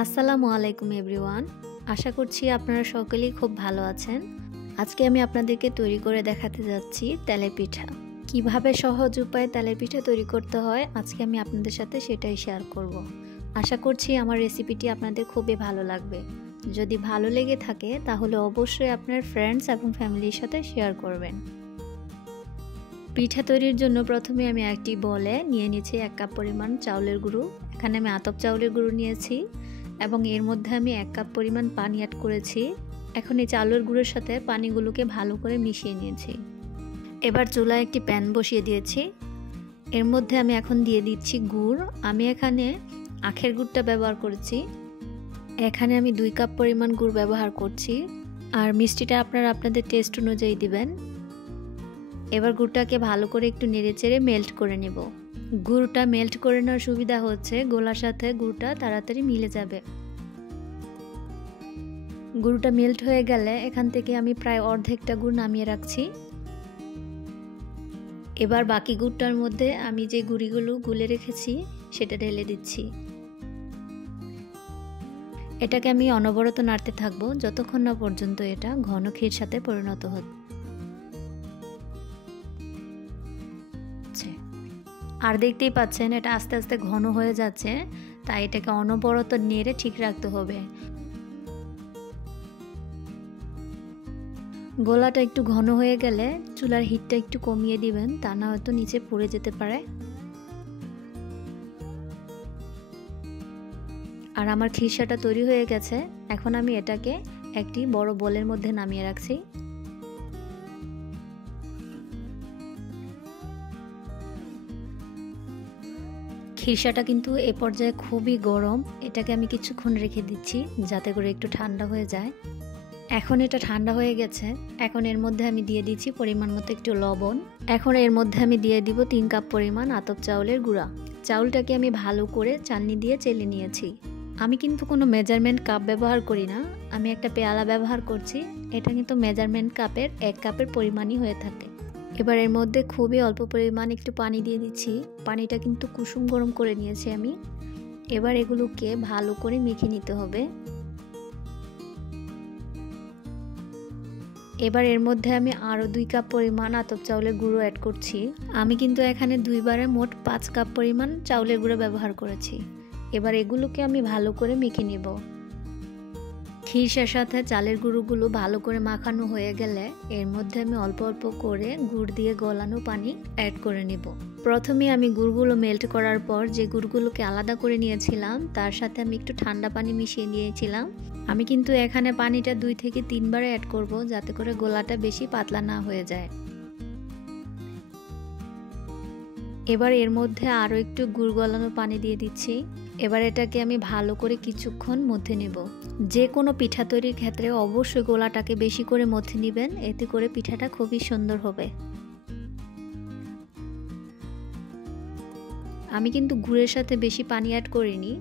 আসসালামু আলাইকুম এভরিওয়ান। আশা করছি আপনারা সকলেই খুব ভালো আছেন। আজকে আমি আপনাদেরকে তৈরি করে দেখাতে যাচ্ছি তেলের পিঠা। কিভাবে সহজ উপায়ে তেলের পিঠা তৈরি করতে হয় আজকে আমি আপনাদের সাথে সেটাই শেয়ার করব। আশা করছি আমার রেসিপিটি আপনাদের খুবই ভালো লাগবে। যদি ভালো লেগে থাকে তাহলে অবশ্যই আপনার ফ্রেন্ডস এবং ফ্যামিলির সাথে শেয়ার করবেন। পিঠা তৈরির জন্য প্রথমে আমি একটি বলে নিয়ে নিয়েছি 1 কাপ পরিমাণ চাউলের গুঁড়ো। এখানে আমি আতপ চাউলের গুঁড়ো নিয়েছি এবং এর মধ্যে আমি 1 কাপ পরিমাণ পানি অ্যাড করেছি। এখন এই চাউলের গুঁড়োর সাথে পানিগুলোকে ভালো করে মিশিয়ে নিয়েছি। এবার চুলায় একটি প্যান বসিয়ে দিয়েছি। এর মধ্যে আমি এখন দিয়ে দিচ্ছি গুড়। আমি এখানে আখের গুড়টা ব্যবহার করেছি। এখানে আমি 2 কাপ পরিমাণ গুড় ব্যবহার করছি, আর মিষ্টিটা আপনারা আপনাদের টেস্ট অনুযায়ী দিবেন। এবার গুড়টাকে ভালো করে একটু নেড়েচেড়ে মেল্ট করে নেব। গুড়টা মেল্ট করে নেওয়ার সুবিধা হচ্ছে গোলার সাথে গুড়টা তাড়াতাড়ি মিলে যাবে। গুড়টা মেল্ট হয়ে গেলে এখান থেকে আমি প্রায় অর্ধেকটা গুড় নামিয়ে রাখছি। এবার বাকি গুড়টার মধ্যে আমি যে গুঁড়িগুলো গুলে রেখেছি সেটা ঢেলে দিচ্ছি। এটাকে আমি অনবরত নাড়তে থাকবো যতক্ষণ না পর্যন্ত এটা ঘন ক্ষীর সাথে পরিণত হচ্ছে। আর দেখতেই পাচ্ছেন এটা আস্তে আস্তে ঘন হয়ে যাচ্ছে, তাই এটাকে অনবরত নেড়ে ঠিক রাখতে হবে। গোলাটা একটু ঘন হয়ে গেলে চুলার হিটটা একটু কমিয়ে দিবেন, তা না হয়তো নিচে পুড়ে যেতে পারে। আর আমার খিরসাটা তৈরি হয়ে গেছে। এখন আমি এটাকে একটি বড় বোলের মধ্যে নামিয়ে রাখছি। খিরসাটা কিন্তু এ পর্যায়ে খুবই গরম, এটাকে আমি কিছুক্ষণ রেখে দিচ্ছি যাতে করে একটু ঠান্ডা হয়ে যায়। এখন এটা ঠান্ডা হয়ে গেছে। এখন এর মধ্যে আমি দিয়ে দিচ্ছি পরিমাণ মতো একটু লবণ। এখন এর মধ্যে আমি দিয়ে দিব 3 কাপ পরিমাণ আতপ চাউলের গুঁড়া। চাউলটাকে আমি ভালো করে চালনি দিয়ে চেলে নিয়েছি। আমি কিন্তু কোনো মেজারমেন্ট কাপ ব্যবহার করি না, আমি একটা পেয়ালা ব্যবহার করছি। এটা কিন্তু মেজারমেন্ট কাপের 1 কাপের পরিমাণই হয়ে থাকে। এবার এর মধ্যে খুবই অল্প পরিমাণ একটু পানি দিয়ে দিচ্ছি। পানিটা কিন্তু কুসুম গরম করে নিয়েছি আমি। এবার এগুলোকে ভালো করে মেখে নিতে হবে। এবার এর মধ্যে আমি আরও 2 কাপ পরিমাণ আতপ চাউলের গুঁড়ো অ্যাড করছি। আমি কিন্তু এখানে 2 বারে মোট 5 কাপ পরিমাণ চাউলের গুঁড়ো ব্যবহার করেছি। এবার এগুলোকে আমি ভালো করে মেখে নেব। খিরসার সাথে চালের গুঁড়োগুলো ভালো করে মাখানো হয়ে গেলে এর মধ্যে আমি অল্প অল্প করে গুড় দিয়ে গলানো পানি অ্যাড করে নেব। প্রথমে আমি গুড়গুলো মেল্ট করার পর যে গুড়গুলোকে আলাদা করে নিয়েছিলাম তার সাথে আমি একটু ঠান্ডা পানি মিশিয়ে নিয়েছিলাম। আমি কিন্তু এখানে পানিটা 2 থেকে 3 বারে অ্যাড করব যাতে করে গোলাটা বেশি পাতলা না হয়ে যায়। এবার এর মধ্যে আরও একটু গুড় গলানো পানি দিয়ে দিচ্ছি। এবার এটাকে আমি ভালো করে কিছুক্ষণ মধ্যে নেব। যে কোনো পিঠা তৈরির ক্ষেত্রে অবশ্যই গোলাটাকে বেশি করে মধ্যে নেবেন, এতে করে পিঠাটা খুবই সুন্দর হবে। আমি কিন্তু গুড়ের সাথে বেশি পানি অ্যাড করিনি,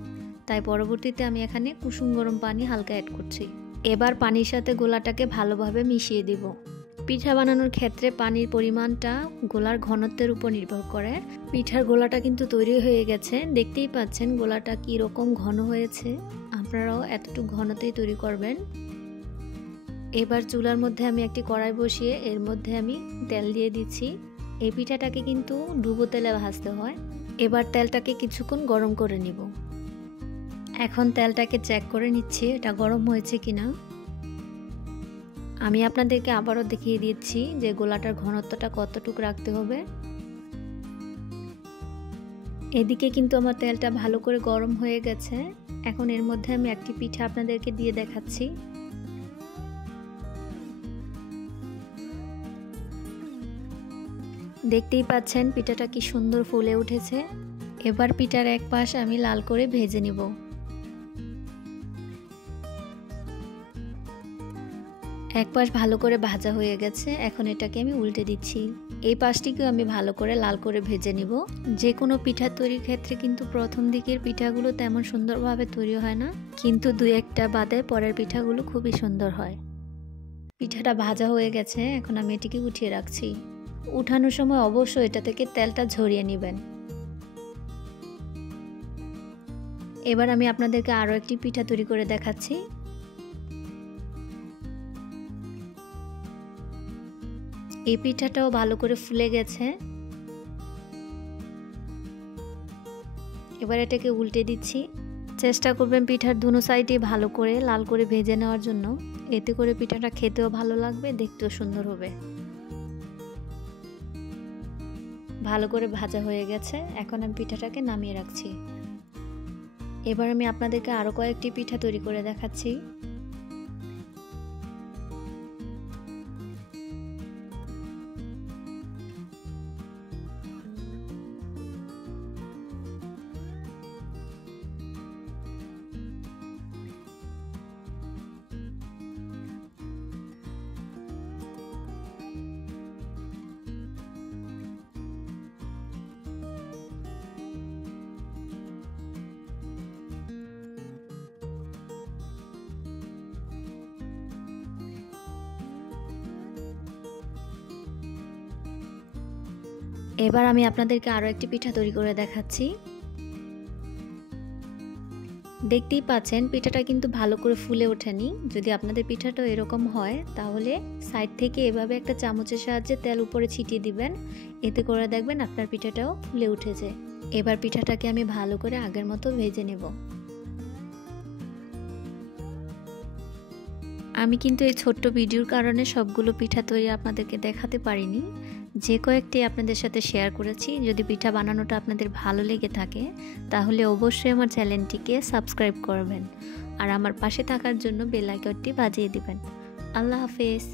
তাই পরবর্তীতে আমি এখানে কুসুম গরম পানি হালকা অ্যাড করছি। এবার পানির সাথে গোলাটাকে ভালোভাবে মিশিয়ে দিব। পিঠা বানানোর ক্ষেত্রে পানির পরিমাণটা গোলার ঘনত্বের উপর নির্ভর করে। পিঠার গোলাটা কিন্তু তৈরি হয়ে গেছে, দেখতেই পাচ্ছেন গোলাটা কি রকম ঘন হয়েছে। আপনারাও এতটুকু ঘনতেই তৈরি করবেন। এবার চুলার মধ্যে আমি একটি কড়াই বসিয়ে এর মধ্যে আমি তেল দিয়ে দিচ্ছি। এই পিঠাটাকে কিন্তু ডুবো তেলে ভাজতে হয়। এবার তেলটাকে কিছুক্ষণ গরম করে নিব। এখন তেলটাকে চেক করে নিচ্ছি এটা গরম হয়েছে কিনা। আমি আপনাদেরকে আবারও দেখিয়ে দিচ্ছি যে গোলাটার ঘনত্বটা কতটুকু রাখতে হবে। এদিকে কিন্তু আমার তেলটা ভালো করে গরম হয়ে গেছে। এখন এর মধ্যে আমি একটি পিঠা আপনাদেরকে দিয়ে দেখাচ্ছি। দেখতেই পাচ্ছেন পিঠাটা কি সুন্দর ফুলে উঠেছে। এবার পিঠার এক পাশ আমি লাল করে ভেজে নিব। এক পাশ ভালো করে ভাজা হয়ে গেছে। এখন এটাকে আমি উল্টে দিচ্ছি। এই পাশটিকেও আমি ভালো করে লাল করে ভেজে নিব। যে কোনো পিঠা তৈরির ক্ষেত্রে কিন্তু প্রথম দিকের পিঠাগুলো তেমন সুন্দরভাবে তৈরি হয় না, কিন্তু 2-1টা বাদে পরের পিঠাগুলো খুবই সুন্দর হয়। পিঠাটা ভাজা হয়ে গেছে, এখন আমি এটিকে উঠিয়ে রাখছি। উঠানোর সময় অবশ্যই এটা থেকে তেলটা ঝরিয়ে নেবেন। এবার আমি আপনাদেরকে আরও একটি পিঠা তৈরি করে দেখাচ্ছি। এই পিঠাটাও ভালো করে ফুলে গেছে। এবার এটাকে উল্টে দিচ্ছি। চেষ্টা করবেন পিঠার দুনো সাইডে ভালো করে লাল করে ভেজে নেওয়ার জন্য, এতে করে পিঠাটা খেতেও ভালো লাগবে, দেখতেও সুন্দর হবে। ভালো করে ভাজা হয়ে গেছে, এখন আমি পিঠাটাকে নামিয়ে রাখছি। এবার আমি আপনাদেরকে আরও কয়েকটি পিঠা তৈরি করে দেখাচ্ছি। এবার আমি আপনাদেরকে আরও একটি পিঠা তৈরি করে দেখাচ্ছি। দেখতেই পাচ্ছেন পিঠাটা কিন্তু ভালো করে ফুলে ওঠেনি। যদি আপনাদের পিঠাটা এরকম হয় তাহলে সাইড থেকে এভাবে একটা চামচের সাহায্যে তেল উপরে ছিটিয়ে দিবেন, এতে করে দেখবেন আপনার পিঠাটাও ফুলে উঠেছে। এবার পিঠাটাকে আমি ভালো করে আগের মতো ভেজে নেব। আমি কিন্তু এই ছোট্ট ভিডিওর কারণে সবগুলো পিঠা তৈরি আপনাদেরকে দেখাতে পারিনি, যে কয়েকটি আপনাদের সাথে শেয়ার করেছি। যদি পিঠা বানানোটা আপনাদের ভালো লেগে থাকে তাহলে অবশ্যই আমার চ্যানেলটিকে সাবস্ক্রাইব করবেন আর আমার পাশে থাকার জন্য বেল আইকনটি বাজিয়ে দিবেন। আল্লাহ হাফেজ।